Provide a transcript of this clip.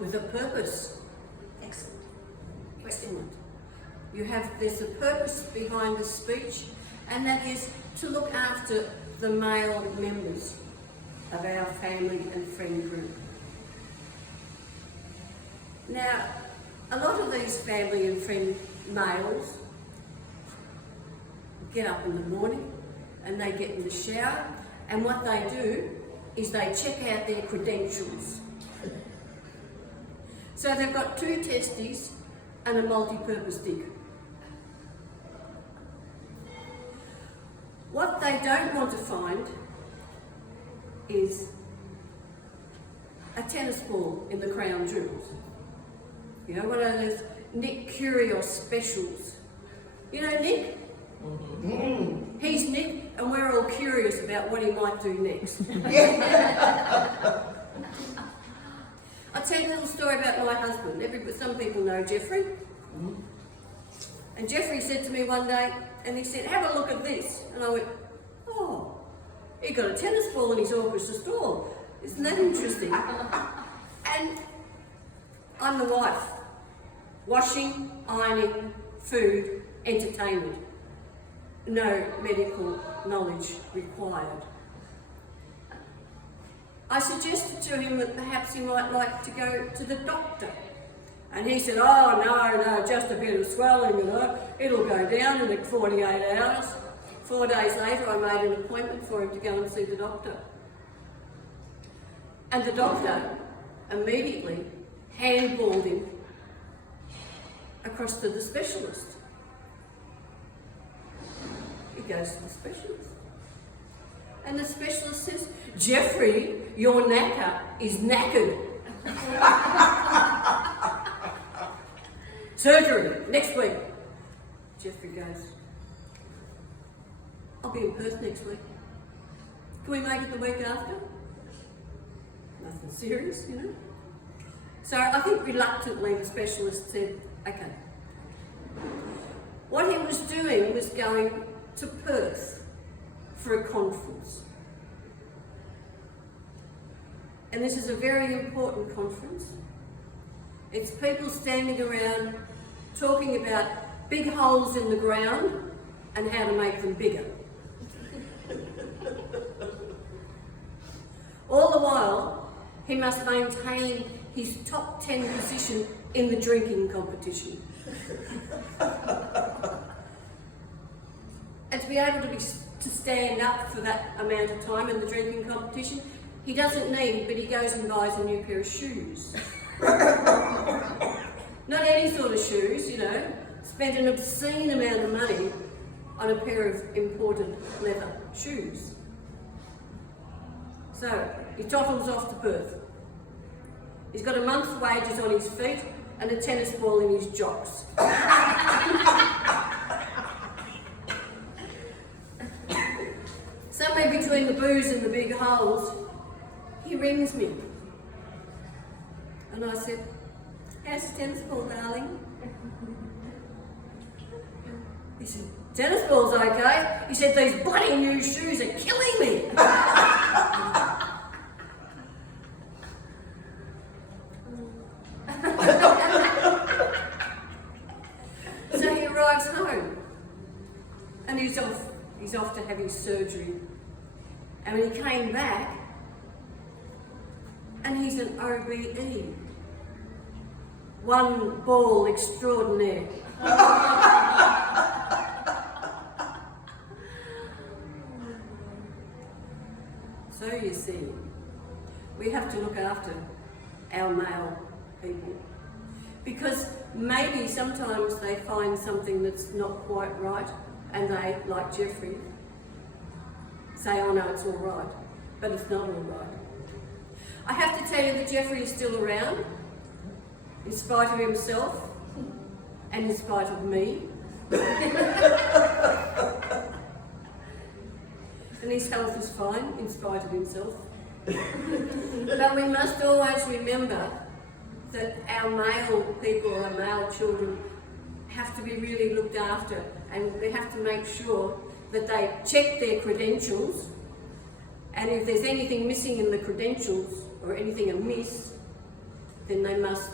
with a purpose. Excellent. Excellent. There's a purpose behind the speech, and that is to look after the male members of our family and friend group. Now, a lot of these family and friend males get up in the morning and they get in the shower, and what they do is they check out their credentials. So they've got 2 testes and a multi-purpose dick. What they don't want to find is a tennis ball in the crown jewels. You know, one of those Nick Kyrgios specials. You know Nick? Mm-hmm. He's Nick, and we're all curious about what he might do next. I'll tell you a little story about my husband. Some people know Jeffrey. Mm-hmm. And Jeffrey said to me one day, and he said, "Have a look at this." And I went, "Oh, he got a tennis ball in his orchestra stall. Isn't that interesting?" And I'm the wife. Washing, ironing, food, entertainment. No medical knowledge required. I suggested to him that perhaps he might like to go to the doctor. And he said, "Oh, no, just a bit of swelling, you know. It'll go down in like 48 hours. 4 days later, I made an appointment for him to go and see the doctor. And the doctor immediately handballed him across to the specialist. He goes to the specialist. And the specialist says, "Jeffrey, your knacker is knackered. Surgery, next week." Jeffrey goes, "I'll be in Perth next week. Can we make it the week after?" Nothing serious, you know. So I think reluctantly the specialist said, "Okay." What he was doing was going to Perth for a conference. And this is a very important conference. It's people standing around talking about big holes in the ground and how to make them bigger. All the while, he must maintain his top 10 position in the drinking competition. And to be able to stand up for that amount of time in the drinking competition, he doesn't need, but he goes and buys a new pair of shoes. Not any sort of shoes, you know. Spent an obscene amount of money on a pair of imported leather shoes. So he toddles off to Perth. He's got a month's wages on his feet and a tennis ball in his jocks. Somewhere between the booze and the big holes, he rings me. And I said, "How's the tennis ball, darling?" He said, "Tennis ball's okay." He said, "These bloody new shoes are killing me." So he arrives home and he's off to have his surgery. And when he came back, and he's an OBE. One ball extraordinaire. So you see, we have to look after our male people. Because maybe sometimes they find something that's not quite right, and they, like Jeffrey, say, "Oh no, it's all right," but it's not all right. I have to tell you that Jeffrey is still around, in spite of himself, and in spite of me. And his health is fine, in spite of himself. But we must always remember that our male people, our male children, have to be really looked after, and we have to make sure that they check their credentials, and if there's anything missing in the credentials or anything amiss, then they must